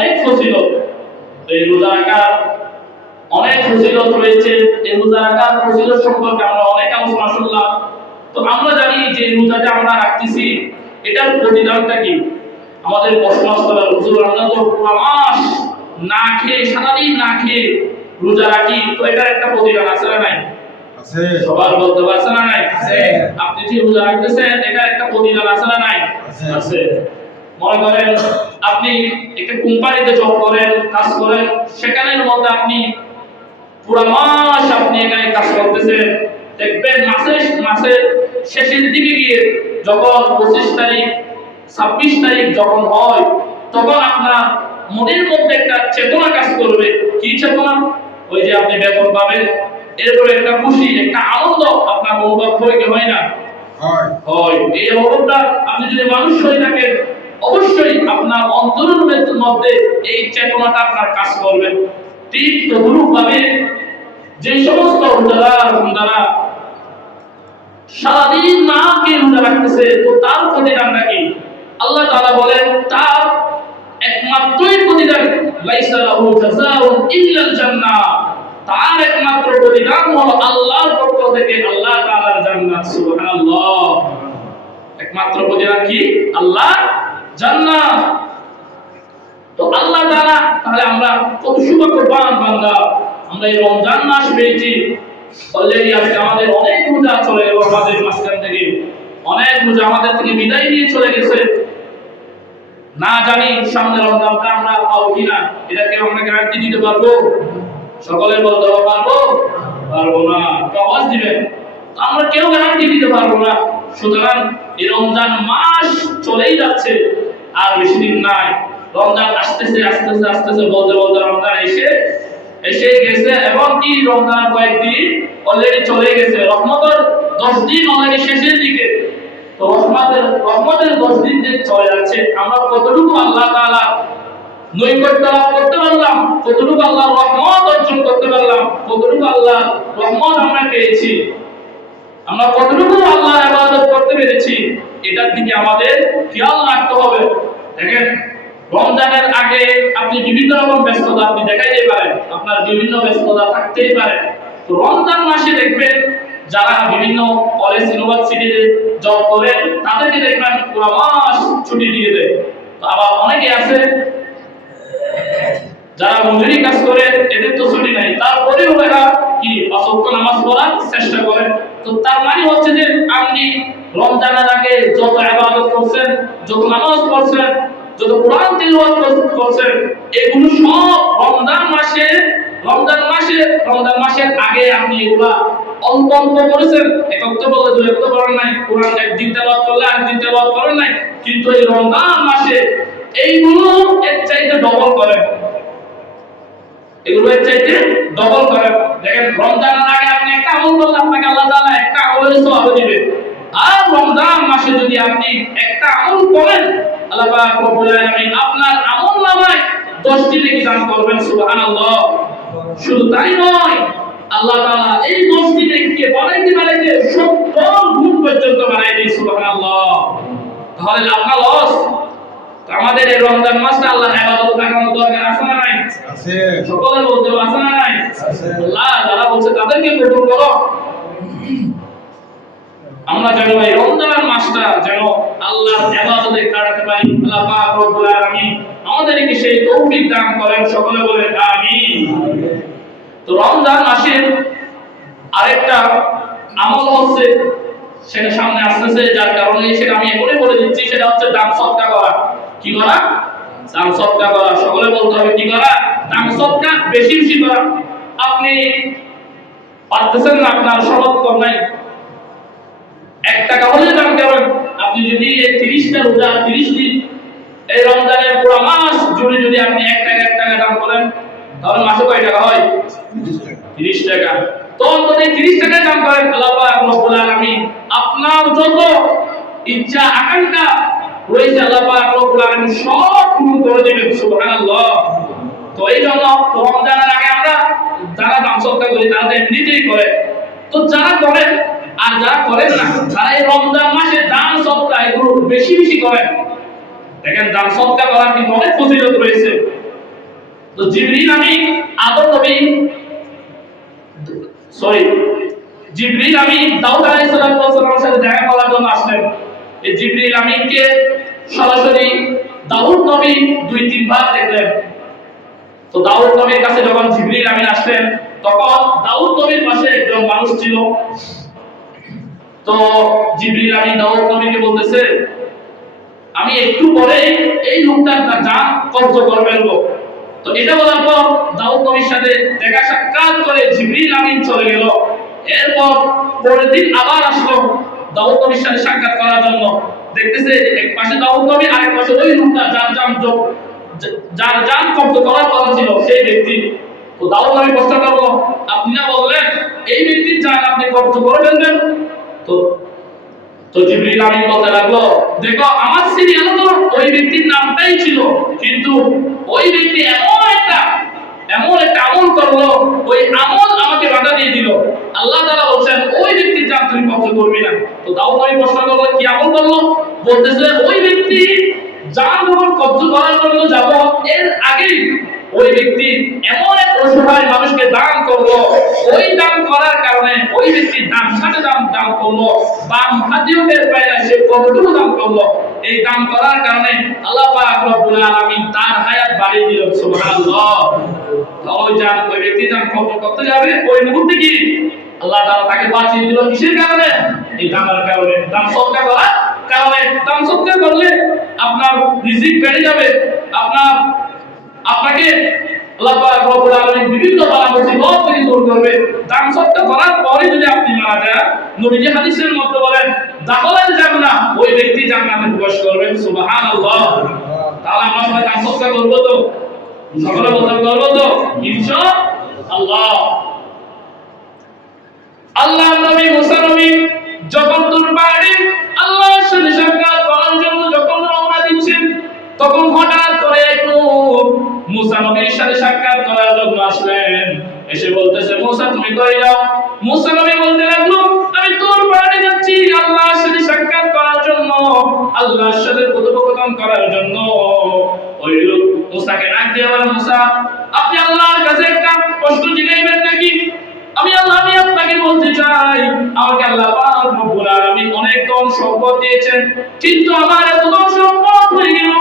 অনেক ফজিলত। এই রোজা রাখার অনেক ফজিলত রয়েছে। এই রোজা রাখার ফজিলত সম্পর্কে আমরা অনেক আলোচনা শুনলাম। তো আমরা জানি যে রোজাটা আমরা রাখতেছি এটার প্রতিদানটা কি? আমাদের প্রশ্ন আসতে পারে, হুজুর আমরা তো পুরো মাস না খেয়ে, সারাদিন না খেয়ে রোজা রাখি, তো এটার একটা প্রতিদান আছে না নাই? আছে। সবার বলতে পারছে না নাই? আছে। আপনি যে রোজা রাখতেছেন এটার একটা প্রতিদান আছে না নাই? আছে। মনে করেন আপনি একটা কোম্পানিতে জব করেন, কাজ করেন, সেখানের মধ্যে আপনি পুরো মাস আপনি এখানে কাজ করতেছেন, দেখবেন মাসের শেষের দিকে গিয়ে যখন 25 তারিখ 26 তারিখ যখন হয়, তখন আপনার মনের মধ্যে একটা চেতনা কাজ করবে। কি চেতনা? ওই যে আপনি বেতন পাবেন, এরপরে একটা খুশি, একটা আনন্দ আপনার অনুভব হয় কি হয় না? হয়। এই অনুভবটা আপনি যদি মানুষ হয়ে থাকেন, অবশ্যই আপনার অন্তরের মধ্যে এই চেতনাটা আপনার কাজ করবে। ঠিক তদ্রূপভাবে যে সমস্ত রোজাদার সারাদিন না খেয়ে রোজা রাখতেছে, তো তার প্রতিদানটা কি? আল্লাহ তাআলা বলেন তার একমাত্রই প্রতিদান, লাইসা লাহু জাযাউন ইল্লাল জান্নাহ, তার একমাত্র প্রতিদান হলো আল্লাহর পক্ষ থেকে আল্লাহ তাআলার জান্নাত। সুবহানাল্লাহ। একমাত্র প্রতিদান কি? আল্লাহ জান্নাত। তো আল্লাহ তাআলা, তাহলে আমরা কত সৌভাগ্যবান বান্দা, আমরা এই রমজান মাস পেয়েছি। অলরেডি আজকে আমাদের অনেক রোজা চলে গেল, আমাদের মাঝখান থেকে অনেক রোজা আমাদের থেকে বিদায় নিয়ে চলে গেছে। না জানি সামনে রমজানটা আমরা পাবো কিনা, এটাকে আমরা গ্যারান্টি দিতে পারবো? সকলে বলতে পারবো? পারবো না। আওয়াজ দিবেন। আমরা কেউ গ্যারান্টি দিতে পারবো না। সুতরাং এই রমজান মাস চলেই যাচ্ছে, আর বেশি দিন নাই। রমজান আসতেছে আসতেছে আসতেছে, বলতে বলতে রমজান এসে গেছে, এবং কি রমজান কয়েকদিন অলরেডি চলে গেছে। রহমতের 10 দিন অলরেডি শেষের দিকে। তো রহমতের 10 দিন যে চলে যাচ্ছে, আমরা কতটুকু আল্লাহ তাআলা নৈকট্য লাভ করতে পারলাম, কতটুকু আল্লাহর রহমত অর্জন করতে পারলাম, কতটুকু আল্লাহর রহমত আমরা পেয়েছি, আমরা কতটুকু আল্লাহর ইবাদত করতে পেরেছি, এটার দিকে আমাদের খেয়াল রাখতে হবে। দেখেন, রমজানের আগে আপনি বিভিন্ন রকম ব্যস্ততা আপনি দেখাইতে পারেন, আপনার বিভিন্ন ব্যস্ততা থাকতেই পারে। তো রমজান মাসে দেখবেন যারা বিভিন্ন কলেজ ইউনিভার্সিটিতে জব করে, তাদেরকে দেখবেন পুরো মাস ছুটি দিয়ে দেয়। তো আবার অনেকে আছে যারা মজুরি কাজ করে, এদের তো ছুটি নাই, তারপরেও এরা কি 5 ওয়াক্ত নামাজ পড়ার চেষ্টা করে। তো তার মানে হচ্ছে যে আপনি রমজানের আগে যত ইবাদত করছেন, যত নামাজ পড়ছেন, যত কোরআন তিলাওয়াত করছেন, এগুলো সব রমজান মাসের আগে আপনি এগুলা অল্প অল্প করেছেন। এক ওয়াক্ত বললে 2 ওয়াক্ত করেন নাই, কোরআন একদিন তেলাওয়াত করলে আরেকদিন তেলাওয়াত করেন নাই, কিন্তু এই রমজান মাসে এইগুলো এর চাইতে ডবল করেন। এগুলো এর চাইতে ডবল করেন। দেখেন, রমজানের আগে আপনি একটা আমল করলে আপনাকে আল্লাহ তাআলা একটা আমলের সওয়াব দিবে। আর রমজান মাসে যদি আপনি একটা আমল করেন, আল্লাহ পাক রব্বুল আলামিন আপনার আমলনামায় 10টি নেকি দান করবেন। সুবহানাল্লাহ। শুধু তাই নয়, আল্লাহ তাআলা এই 10টি নেকিকে বাড়াইতে 70 গুণ পর্যন্ত বাড়াই দেয়। সুবহানাল্লাহ। তাহলে লাভ না লস? আমাদের এই রমজান মাসে আল্লাহর ইবাদত লাগানোর দরকার আছে না নাই? আছে। সকলে বলতে আছে না নাই? আছে। আল্লাহ যারা বলছে তাদেরকে কবুল করো। আমরা যেন এই রমজান মাসটা যেন আল্লাহর ইবাদতে কাটাতে পারি। আল্লাহ পাক রব্বুল আলামিন আমাদেরকে সেই তৌফিক দান করেন। সকলে বলেন আমিন। তো রমজান মাসের আরেকটা আমল হচ্ছে, সেটা সামনে আসতেছে, যার কারণে সেটা আমি এখনই বলে দিচ্ছি, সেটা হচ্ছে দান সদকা করা। কি করা? দান সদকা করা। সকলে বলতে হবে কি করা? দান সদকা বেশি বেশি করা। আপনি পারতেছেন না, আপনার সমর্থন নাই, 1 টাকা হলে দান করেন। আপনি যদি 30টা রোজা 30 দিন এই রমজানের পুরো মাস জুড়ে যদি আপনি 1 টাকা দান করেন, তাহলে মাসে কয় টাকা হয়? 30 টাকা। তো অন্তত 30 টাকা দান করেন। আল্লাহ পাক রব্বুল আলামিন আপনার যত ইচ্ছা আকাঙ্ক্ষা রয়েছে, আল্লাহ পাক রব্বুল আলামিন সব পূরণ করে দিবেন। সুবহানাল্লাহ। তো এই জন্য রমজানের আগে আমরা যারা দান সদকা করি, তারা এমনিতেই করে। তো যারা করেন আর যারা করেন না, তারা এই রমজান মাসে দান সদকা এগুলো বেশি বেশি করেন। দেখেন, দান সদকা করার কিন্তু অনেক ফজিলত রয়েছে। তো জিবরিল আমিন আদম নবী জিবরিল আমিন দাউদ আলাইহিস সালামের সাথে দেখা করার জন্য আসলেন। এই জিবরিল আমিনকে সরাসরি দাউদ নবী 2-3 বার দেখলেন। তো দাউদ নবীর কাছে যখন জিবরিল আমিন আসলেন, তখন দাউদ নবীর পাশে একজন মানুষ ছিল। তো জিবরিল আমিন দাউদ নবীকে বলতেছে, আমি একটু পরে এই লোকটার জান কবজ করে ফেলবো। তো এটা বলার পর দাউদ নবীর সাথে দেখা সাক্ষাৎ করে জিবরিল আমিন চলে গেল। এরপর পরের দিন আবার আসলো দাউদ নবীর সাথে সাক্ষাৎ করার জন্য। দেখতেছে এক পাশে দাউদ নবী, আরেক পাশে ওই লোকটা যার জান কবজ করার কথা ছিল সেই ব্যক্তি। তো দাউদ নবী প্রশ্ন করলো, আপনি না বললেন এই ব্যক্তির জান আপনি কবজ করে ফেলবেন? তো তো জিবরিল আমিন বলতে লাগলো, দেখো আমার সিরিয়ালে তো ওই ব্যক্তির নামটাই ছিল, কিন্তু ওই ব্যক্তি এমন একটা আমল করলো, ওই আমল আমাকে বাধা দিয়ে দিল। আল্লাহ তাআলা বলেন ওই ব্যক্তির জান তুমি কবজ করবে না। তো দাউদ নবী প্রশ্ন করলো, কি আমল করলো? বলতেছে ওই ব্যক্তি জান যখন কবজ করার জন্য যাব, এর আগেই ওই ব্যক্তি এমন এক অসহায় মানুষকে দান করলো, ওই দান করার কারণে ওই ব্যক্তি ডান হাতে দান করলো, বাম হাতেও টের পায় না সে কতটুকু দান করলো। এই দান করার কারণে আল্লাহ পাক রব্বুল আলামিন তার হায়াত বাড়িয়ে দিল। সুবহানাল্লাহ। ওই ব্যক্তি দান করতে যাবে, ওই মুহূর্তে কি আল্লাহ তাআলা তাকে বাঁচিয়ে দিল। কিসের কারণে? এই দানের কারণে, দান সদকা করার কারণে। দান সদকা করলে আপনার রিজিক বেড়ে যাবে, আপনাকে আল্লাহ পাক রব্বুল আলামিন বিভিন্ন বালা মুসিবত থেকে দূর করবে। দান সদকা করার পরে যদি আপনি মারা যান, নবীজি হাদিসের মধ্যে বলেন দাখালাল জান্নাহ, ওই ব্যক্তি জান্নাতে প্রবেশ করবে। সুবহানাল্লাহ। তাহলে আমরা সবাই দান সদকা করব তো? সকলে বলতে করব তো? ইনশাআল্লাহ। আল্লাহ নবী মুসা নবী যখন তুর পাহাড়ে আল্লাহর সাথে সাক্ষাৎ করার জন্য যখন রওনা দিচ্ছেন, তখন হঠাৎ করে একটু মুসা নবীর সাথে সাক্ষাৎ করার জন্য আসলেন। এসে বলতেছে, মুসা তুমি কই যাও? মুসা নবী বলতে লাগলো, আমি তুর পাহাড়ে যাচ্ছি আল্লাহর সাথে সাক্ষাৎ করার জন্য, আল্লাহর সাথে কথোপকথন করার জন্য। ওই লোক মুসাকে ডাক দিয়ে বলে, মুসা আপনি আল্লাহর কাছে একটা প্রশ্ন জিজ্ঞাসা নাকি? আমি আপনাকে বলতে চাই, আমাকে আল্লাহ পাক রব্বুল আলামিন অনেক ধন সম্পদ দিয়েছেন, কিন্তু আমার এত ধন সম্পদ হয়ে গেল,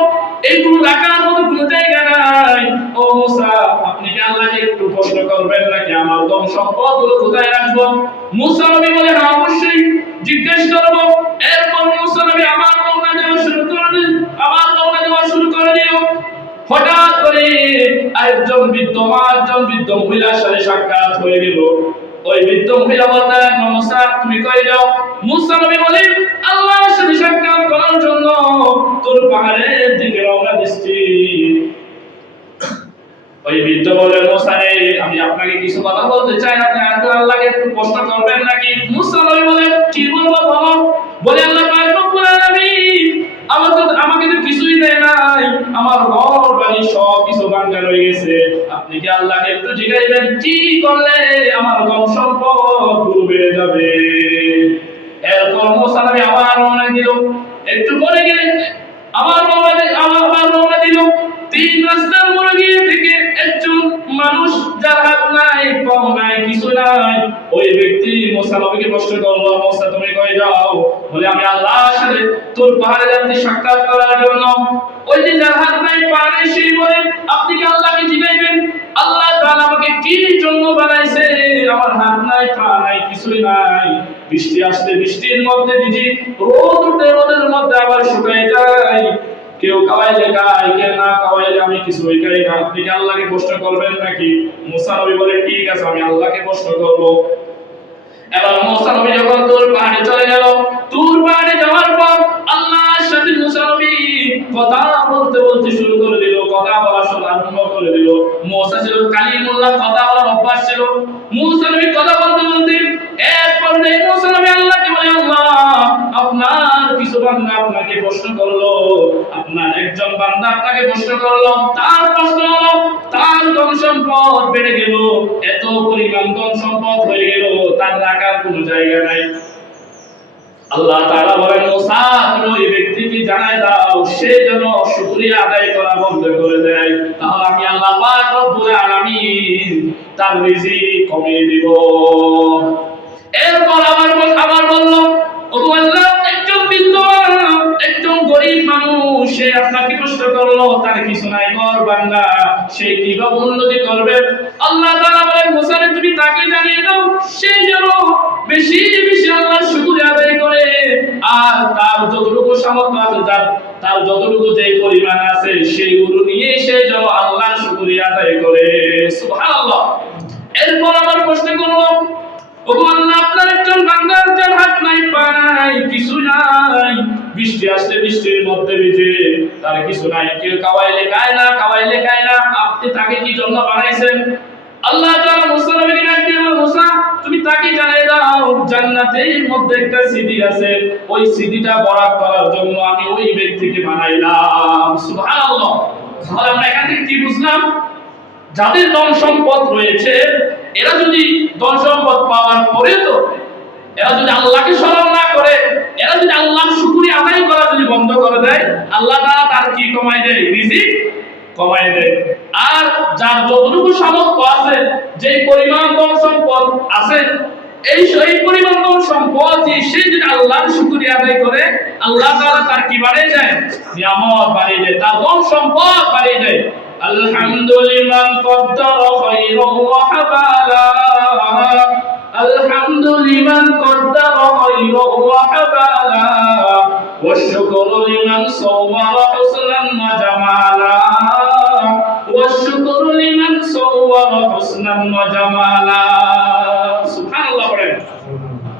এইগুলো রাখার মতো কোনো জায়গা নাই। ও মুসা আপনি কি আল্লাহকে একটু প্রশ্ন করবেন নাকি আমার ধন সম্পদগুলো কোথায় রাখবো? মুসা নবী বলে, হ্যাঁ অবশ্যই জিজ্ঞেস করব। এরপর মুসা নবী আমার রওনা দেওয়া শুরু করে দিল। হঠাৎ করে একজন বৃদ্ধ মহিলার সাথে সাক্ষাৎ হয়ে গেল। ওই বৃদ্ধ মহিলা বলতে লাগলো, মুসা তুমি কই যাও? মুসা নবী বলেন, আল্লাহর সাথে সাক্ষাৎ করার জন্য তোর পাহাড়ের দিকে রওনা দিচ্ছি। ওই বৃদ্ধ বলেন, মুসা রে আমি আপনাকে কিছু কথা বলতে চাই, আপনি আল্লাহকে একটু প্রশ্ন করবেন নাকি? মুসা নবী বলেন, কি বলবো বলো? বলে আল্লাহ পাক রব্বুল আলামিন আমাকে তো কিছুই দেয় নাই, আমার ঘর বাড়ি সব কিছু ভাঙা রয়ে গেছে, আপনি কি আল্লাহকে একটু জিজ্ঞাসা কি করলে আমার ধন সম্পদ গুলো বেড়ে যাবে? এরপর মুসা নবী আবার রওনা দিল। একটু পরে গেলে আবার রওনা দিল। 3 রাস্তার মোড়ে গিয়ে থেকে একজন মানুষ যার হাত নাই পাও নাই কিছু নাই, ওই ব্যক্তি মুসা নবীকে প্রশ্ন করলো, মুসা তুমি কই যাও? বলে আমি আল্লাহর সাথে তোর পাহাড়ে যাচ্ছি সাক্ষাৎ করার জন্য। ওই যে যার হাত নাই পা নাই সেই বলে, আপনি কি আল্লাহকে জিজ্ঞাসা আল্লাহ তাআলা আমাকে কি জন্য বানাইছে? আমার হাত নাই পা নাই কিছুই নাই, বৃষ্টি আসলে বৃষ্টির মধ্যে ভিজি, রোদ উঠলে রোদের মধ্যে আবার শুকায় যায়, কেউ খাওয়াইলে খায়, কেউ না খাওয়াইলে আমি কিছুই খাই না, আপনি কি আল্লাহকে প্রশ্ন করবেন নাকি? মুসা নবী বলে, ঠিক আছে আমি আল্লাহকে প্রশ্ন করব। এবার মুসা নবী যখন তুর পাহাড়ে চলে গেল, তুর পাহাড়ে যাওয়ার পর আল্লাহর সাথে মুসা নবী কথা বলতে শুরু করে দিল, কথা বলা শুরু আরম্ভ করে দিল। মুসা ছিল কালিমুল্লাহ, কথা বলার অভ্যাস ছিল। মুসা নবী কথা বলতে এরপর মুসা নবী আল্লাহকে বলে, আল্লাহ আপনার কিছু বান্দা আপনাকে প্রশ্ন করলো, আপনার একজন বান্দা আপনাকে প্রশ্ন করলো, তার প্রশ্ন হলো তার ধন সম্পদ বেড়ে গেল, এত পরিমাণ ধন সম্পদ হয়ে গেল, তার রাখার কোনো জায়গা নাই। আল্লাহ তাআলা বলেন, মুসা তুমি ওই ব্যক্তিকে জানাই দাও সে যেন শুকরিয়া আদায় করা বন্ধ করে দেয়, তাহলে আমি আল্লাহ পাক তার রিজিক কমিয়ে দিব। এরপর আবার বলল, ওগো আল্লাহ, একজন বিধবা, একজন গরিব মানুষ, সে আপনাকে কষ্ট করলো, তার কিছু নাই, ঘর ভাঙা, সে কিভাবে উন্নতি করবে? আল্লাহ তাআলা বলেন, মুসা রে, তুমি তাকে জানিয়ে দাও, সে যেন বেশি বেশি আল্লাহর শুকরিয়া আদায় করে, আর তার যতটুকু সামর্থ্য আছে, তার যতটুকু যে পরিমাণ আছে, সেইগুলো নিয়ে সে যেন আল্লাহর শুকরিয়া আদায় করে। সুবহানাল্লাহ। এরপর আমার প্রশ্ন করলো, ওগো আল্লাহ, আপনার একজন বান্দার যার হাত নাই, পা নাই, কিছু নাই, বৃষ্টি আসলে বৃষ্টির মধ্যে ভিজে, তার কিছু নাই, কেউ খাওয়াইলে খায় না, আপনি তাকে কি জন্য বানাইছেন? আল্লাহ তাআলা মুসা নবীকে ডাক দিয়ে বললেন, মুসা, তুমি তাকে জানিয়ে দাও, জান্নাতের মধ্যে একটা সিঁড়ি আছে, ওই সিঁড়িটা বরাত করার জন্য আমি ওই ব্যক্তিকে বানাইলাম। সুবহানাল্লাহ। তাহলে আমরা এখান থেকে কি বুঝলাম? যাদের ধন সম্পদ রয়েছে, এরা যদি ধন সম্পদ পাওয়ার পরে তো এরা যদি আল্লাহকে স্মরণ না করে, এরা যদি আল্লাহর শুকরিয়া আদায় করা যদি বন্ধ করে দেয়, আল্লাহ তাআলা তার কি কমায় দেয়? রিজিক কমায় দেয়। আর যার যতটুকু সামর্থ্য আছে, যে পরিমাণ ধন সম্পদ আছে, এই পরিমাণ ধন সম্পদ সে যদি আল্লাহর শুকরিয়া আদায় করে, আল্লাহ তাআলা তার কি বাড়িয়ে দেয়? নিয়ামত বাড়িয়ে দেয়, তার ধন সম্পদ বাড়িয়ে দেয়। আলহামদুলিল্লাহ কদ্দার খায়রান ওয়া হাবালা, আলহামদুলিল্লাহ কদ্দার খায়রান ওয়া হাবালা, ওয়া শুকরু লিমান সাওয়ারা হুসনান ওয়া জামালা, ওয়া শুকরু লিমান সাওয়ারা হুসনান ওয়া জামালা। সুবহানাল্লাহ বলেন।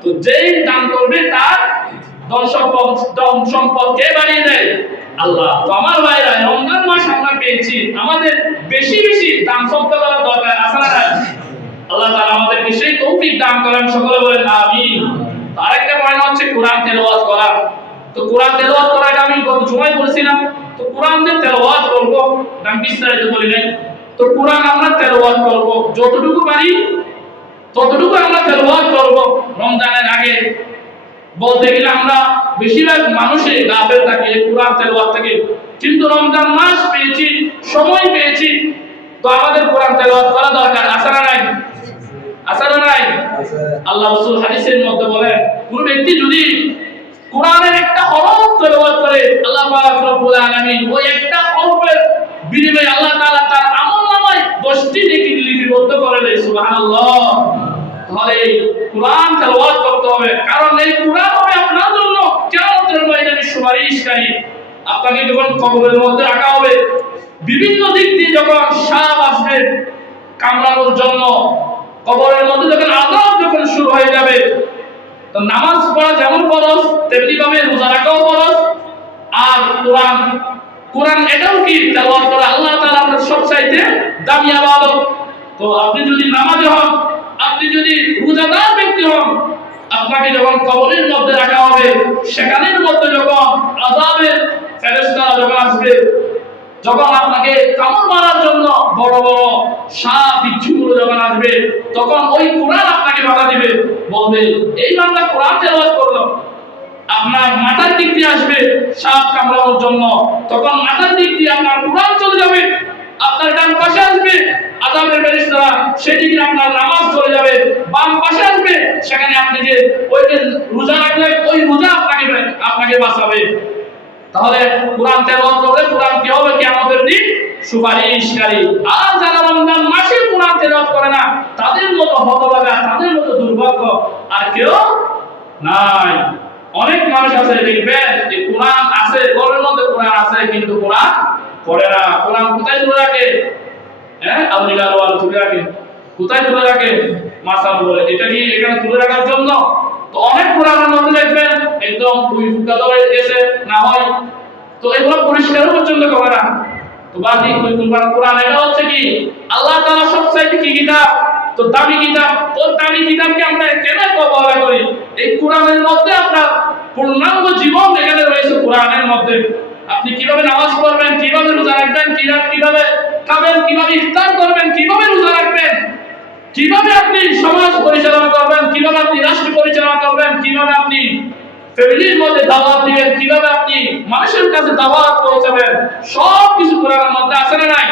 তো যেই দান করবে তার ধন সম্পদ কে বাড়িয়ে দেয়? আল্লাহ। তো আমার ভাইরা, রমজান মাস আমরা পেয়েছি, আমাদের বেশি বেশি দান সদকা করার দরকার আছে না? আল্লাহ তাআলা আমাদেরকে সেই তৌফিক দান করেন, সকলে বলেন আমিন। আরেকটা পয়েন্ট হচ্ছে কোরআন তেলাওয়াত করা। তো কোরআন তেলাওয়াত করাটা আমি গত জুমায় বলেছিলাম। তো কোরআন যে তেলাওয়াত করব, আমি বিস্তারিত বলি নাই। তো কোরআন আমরা তেলাওয়াত করব, যতটুকু পারি ততটুকু আমরা তেলাওয়াত করব। রমজানের আগে বলতে গেলে আমরা বেশিরভাগ মানুষই গাফেল থাকি কোরআন তেলাওয়াত থেকে, কিন্তু রমজান মাস পেয়েছি, সময় পেয়েছি, তো আমাদের কোরআন তেলাওয়াত করা দরকার আছে না নাই? আছে না নাই? আল্লাহ রাসূল হাদিসের মধ্যে বলেন, কোন ব্যক্তি যদি কোরআনের একটা হরফ তেলাওয়াত করে, আল্লাহ পাক রব্বুল আলামিন ওই একটা হরফের বিনিময়ে আল্লাহ তাআলা তার আমলনামায় 10টি নেকি লিপিবদ্ধ করে দেয়। সুবহানাল্লাহ। তাহলে কোরআন তেলাওয়াত করতে হবে, কারণ এই কোরআন হবে আপনার জন্য কিয়ামতের ময়দানে সুপারিশকারী। আপনাকে যখন কবরের মধ্যে রাখা হবে, বিভিন্ন দিক দিয়ে যখন সাপ আসবে কামড়ানোর জন্য, কবরের মধ্যে যখন আযাব যখন শুরু হয়ে যাবে, তো নামাজ পড়া যেমন ফরজ, তেমনি ভাবে রোজা রাখাও ফরজ। আর কোরআন এটাও কি তেলাওয়াত করা আল্লাহ তাআলার সবচাইতে দামি ইবাদত। তো আপনি যদি নামাজি হন, আপনি যদি রোজাদার ব্যক্তি হন, আপনাকে যখন কবরের মধ্যে রাখা হবে, সেখানের মধ্যে যখন আযাবের ফেরেশতারা যখন আসবে, যখন আপনাকে কামড় মারার জন্য বড় বড় সাপ বিচ্ছুগুলো যখন আসবে, তখন ওই কোরআন আপনাকে বাধা দিবে, বলবে এই বান্দা কোরআন তেলাওয়াত করলো। আপনার মাথার দিক দিয়ে আসবে সাপ কামড়ানোর জন্য, তখন মাথার দিক দিয়ে আপনার কোরআন চলে যাবে। আপনার ডান পাশে আসবে আযাবের ফেরেশতারা, সেদিকে আপনার নামাজ চলে যাবে। বাম পাশে আসবে, সেখানে আপনি যে ওই যে রোজা রাখলেন, ওই রোজা আপনাকে বাঁচাবে। তাহলে কোরআন তেলাওয়াত করলে কোরআন কি হবে? কিয়ামতের দিন সুপারিশকারী। আর যারা রমজান মাসে কোরআন তেলাওয়াত করে না, তাদের মতো হতভাগা, তাদের মতো দুর্ভাগ্য আর কেউ নাই। অনেক মানুষ আছে দেখবেন যে কোরআন আছে, ঘরের মধ্যে কোরআন আছে, কিন্তু কোরআন পড়ে না। কোরআন কোথায় তুলে রাখে? আলমিরার ওয়াল তুলে রাখে। কোথায় তুলে রাখে? মাসাল বলে। এটা কি এখানে তুলে রাখার জন্য? তো অনেক কোরআনের মধ্যে দেখবেন একদম দুই ফুটা ধরে গেছে না হয়, তো এগুলো পরিষ্কার পর্যন্ত করে না। তো বাকি কোরআন এটা হচ্ছে কি আল্লাহ তাআলা সবচাইতে কি কিতাব? তো দামি কিতাব। তো দামি কিতাবকে আমরা কেন অবহেলা করি? এই কোরআনের মধ্যে আপনার পূর্ণাঙ্গ জীবন এখানে রয়েছে। কোরআনের মধ্যে আপনি কিভাবে নামাজ পড়বেন, কিভাবে রোজা রাখবেন, কিভাবে খাবেন, কিভাবে ইফতার করবেন, কিভাবে রোজা রাখবেন, কিভাবে আপনি সমাজ পরিচালনা করবেন, কিভাবে আপনি রাষ্ট্র পরিচালনা করবেন, কিভাবে আপনি ফ্যামিলির মধ্যে দাওয়াত দিবেন, কিভাবে আপনি মানুষের কাছে দাওয়াত পৌঁছাবেন, সব কিছু কোরআনের মধ্যে আছে না নাই?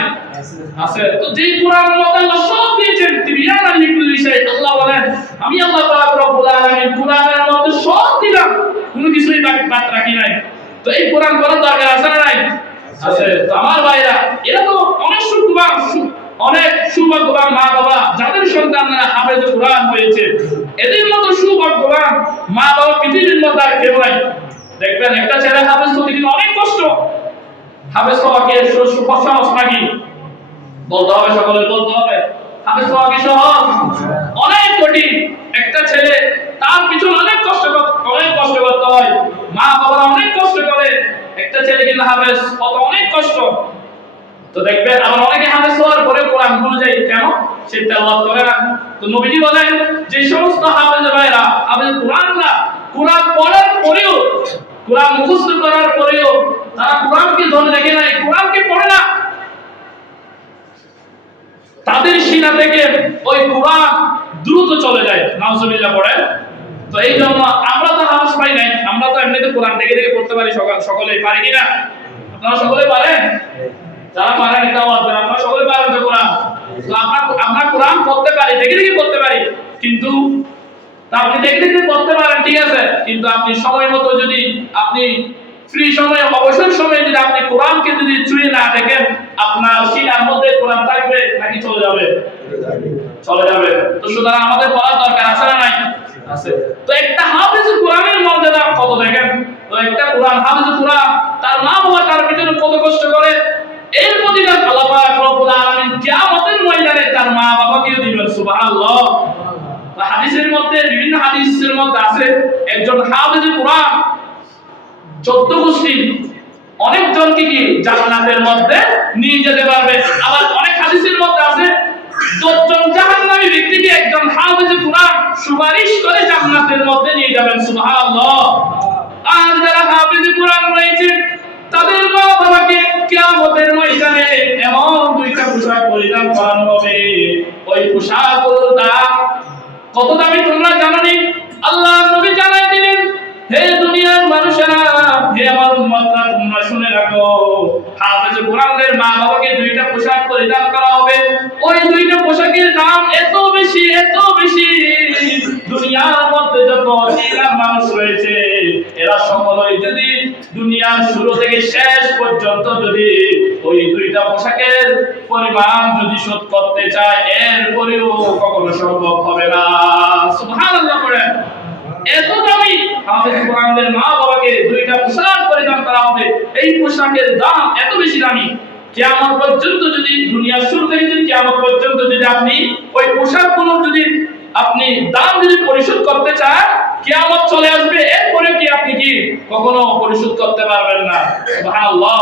আছে। তো যে কোরআনের মধ্যে আল্লাহ সব দিয়েছেন, তিবিয়ানান লিকুল্লি শাই, আল্লাহ বলেন আমি আল্লাহ পাক রব্বুল আলামিন কোরআনের মধ্যে সব দিলাম, কোনো কিছুই বাদ রাখি নাই। তো এই কোরআন পড়ার দরকার আছে না নাই? আছে। তো আমার ভাইরা, এরা তো অনেক অনেক সৌভাগ্যবান মা বাবা যাদের সন্তানরা হাফেজে কোরআন হয়েছে। এদের মতো সৌভাগ্যবান মা বাবা পৃথিবীর মধ্যে আর কেউ নাই। দেখবেন একটা ছেলে হাফেজ হতে কিন্তু অনেক কষ্ট। হাফেজ হওয়াকে সহজ নাকি? বলতে হবে, সকলে বলতে হবে, হাফেজ হওয়া কি সহজ? অনেক কঠিন। একটা ছেলে তার পিছনে অনেক কষ্ট করতে হয়, মা বাবা অনেক কষ্ট করে একটা ছেলে কিন্তু হাফেজ হতে অনেক কষ্ট। তো দেখবেন আবার অনেকে হাফেজ হওয়ার পরে কোরআন ভুলে যায়, কেন? সে তেলাওয়াত করে না। তো নবীজি বলেন যে সমস্ত হাফেজ ভাইরা, হাফেজ কোরআনরা কোরআন পড়ার পরেও, কোরআন মুখস্থ করার পরেও তারা কোরআনকে ধরে রেখে নাই, কোরআনকে পড়ে না, তাদের সিনা থেকে ওই কোরআন দ্রুত চলে যায়। নাউজুবিল্লাহ পড়েন। তো এই জন্য আমরা তো হাফেজ পাই নাই, আমরা তো এমনিতে কোরআন দেখে দেখে পড়তে পারি, সকলেই পারি কিনা? আপনারা সকলে পারেন? যারা পারেন এটা আওয়াজ দেন, আপনারা সকলে পারেন তো কোরআন? তো আমরা কোরআন পড়তে পারি, দেখে দেখে পড়তে পারি, কিন্তু আপনি দেখে দেখে পড়তে পারেন, ঠিক আছে, কিন্তু আপনি সময় মতো যদি আপনি ফ্রি সময়ে, অবসর সময়ে যদি আপনি কোরআনকে যদি ছুঁয়ে না দেখেন, আপনার সিনার মধ্যে কোরআন থাকবে নাকি চলে যাবে? চলে যাবে। তো সুতরাং আমাদের পড়ার দরকার আছে না নাই? আছে। তো একটা হাফেজ কোরআনের মর্যাদা কত দেখেন। তো একটা কোরআন হাফেজ কোরআন তার মা বাবা তার পিছনে কত কষ্ট করে, এর প্রতিদান আল্লাহ পাক রব্বুল আলামিন কিয়ামতের ময়দানে তার মা বাবাকেও দিবেন। সুবহানাল্লাহ। হাদিসের মধ্যে, বিভিন্ন হাদিসের মধ্যে আছে একজন হাফেজ কোরআন 14 গোষ্ঠী অনেক জনকে কি জান্নাতের মধ্যে নিয়ে যেতে পারবে। আবার অনেক হাদিসের মধ্যে আছে 10 জন জাহান্নামী ব্যক্তিকে একজন হাফেজ কোরআন সুপারিশ করে জান্নাতের মধ্যে নিয়ে যাবেন। সুবহানাল্লাহ। আর যারা হাফেজ কোরআন রয়েছে তাদের মা বাবাকে কিয়ামতের ময়দানে এমন দুইটা পোশাক পরিধান করানো হবে, ওই পোশাকগুলোর দাম কত দামি তোমরা জানো নি? আল্লাহ নবী জানায় দিলেন, হে দুনিয়ার মানুষেরা, হে আমার উম্মতরা, তোমরা শুনে রাখো, হাফেজ কোরআনের মা বাবাকে দুইটা পোশাক পরিধান করা হবে। ওই দুইটা পোশাকের দাম এত বেশি, এত বেশি, দুনিয়ার মধ্যে যত জিলার মানুষ রয়েছে এরা সকলেই যদি দুনিয়ার শুরু থেকে শেষ পর্যন্ত যদি ওই দুইটা পোশাকের পরিমাণ যদি শোধ করতে চায়, এরপরেও কখনো সম্ভব হবে না। সুবহানাল্লাহ পড়েন। এত দামি হাফেজ কোরআনের মা বাবাকে দুইটা পোশাক পরিধান করা হবে। এই পোশাকের দাম এত বেশি দামি, কিয়ামত পর্যন্ত যদি, দুনিয়ার শুরু থেকে যদি কিয়ামত পর্যন্ত যদি আপনি ওই পোশাকগুলো যদি আপনি দাম যদি পরিশোধ করতে চান, কিয়ামত চলে আসবে, এরপরে কি আপনি কি কখনো পরিশোধ করতে পারবেন না। সুবহানাল্লাহ।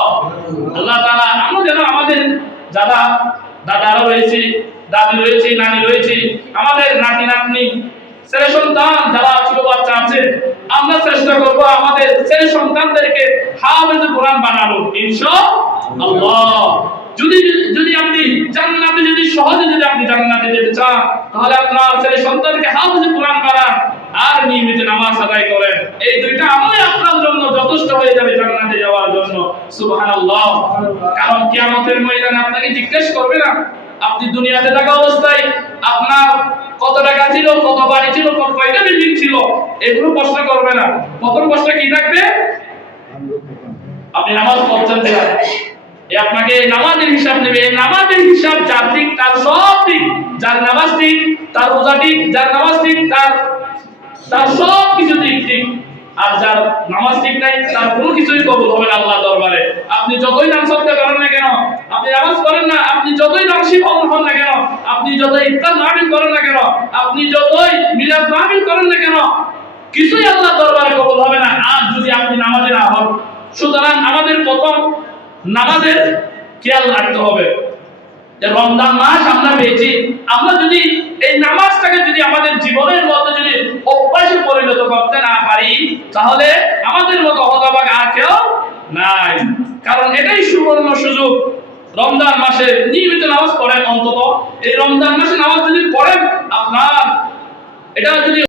আল্লাহ তাআলা আমরা যেন আমাদের যারা দাদারা রয়েছে, দাদি রয়েছে, নানি রয়েছে, আমাদের নাতি নাতনি, ছেলে সন্তান যারা ছোট বাচ্চা আছে, আমরা চেষ্টা করব আমাদের ছেলে সন্তানদেরকে হাফেজ কোরআন বানানো, ইনশাআল্লাহ। যদি আপনি জান্নাতে যদি সহজে যদি আপনি জান্নাতে যেতে চান, তাহলে আপনার ছেলে সন্তানকে হাফেজ কোরআন বানান আর নিয়মিত নামাজ আদায় করেন। এই দুইটা আমলই আপনার জন্য যথেষ্ট হয়ে যাবে জান্নাতে যাওয়ার জন্য। সুবহানাল্লাহ। কারণ কিয়ামতের ময়দানে আপনাকে জিজ্ঞেস করবে না আপনি দুনিয়াতে থাকা অবস্থায় আপনার কত টাকা ছিল, কত বাড়ি ছিল, কয়টা বিল্ডিং ছিল, এগুলো প্রশ্ন করবে না। প্রথম প্রশ্ন কি থাকবে? আপনি নামাজ পড়ছেন কিনা। আপনাকে নামাজের হিসাব নেবে। নামাজের হিসাব যার ঠিক তার সব ঠিক, যার নামাজ ঠিক তার রোজা ঠিক, যার নামাজ ঠিক তার সব কিছু ঠিক। আর যার নামাজ ঠিক নাই তার কোনো কিছুই কবুল হবে না আল্লাহ দরবারে। আপনি যতই নামাজ পড়তে পারেন না কেন, আপনি নামাজ পড়েন না, আপনি যতই নামাজি হন না কেন, আপনি যতই ইফতার মাহফিল করেন না কেন, আপনি যতই মিলাদ মাহফিল করেন না কেন, কিছুই আল্লাহ দরবারে কবুল হবে না আর যদি আপনি নামাজে না হন। সুতরাং আমাদের প্রথম নামাজের খেয়াল রাখতে হবে। রমজান মাস আমরা পেয়েছি, আমরা যদি এই নামাজটাকে যদি আমাদের জীবনের মধ্যে যদি অভ্যাসে পরিণত করতে না পারি, তাহলে আমাদের মতো হতভাগা আর কেউ নাই। কারণ এটাই সুবর্ণ সুযোগ। রমজান মাসে নিয়মিত নামাজ পড়েন, অন্তত এই রমজান মাসে নামাজ যদি পড়েন, আপনার এটা যদি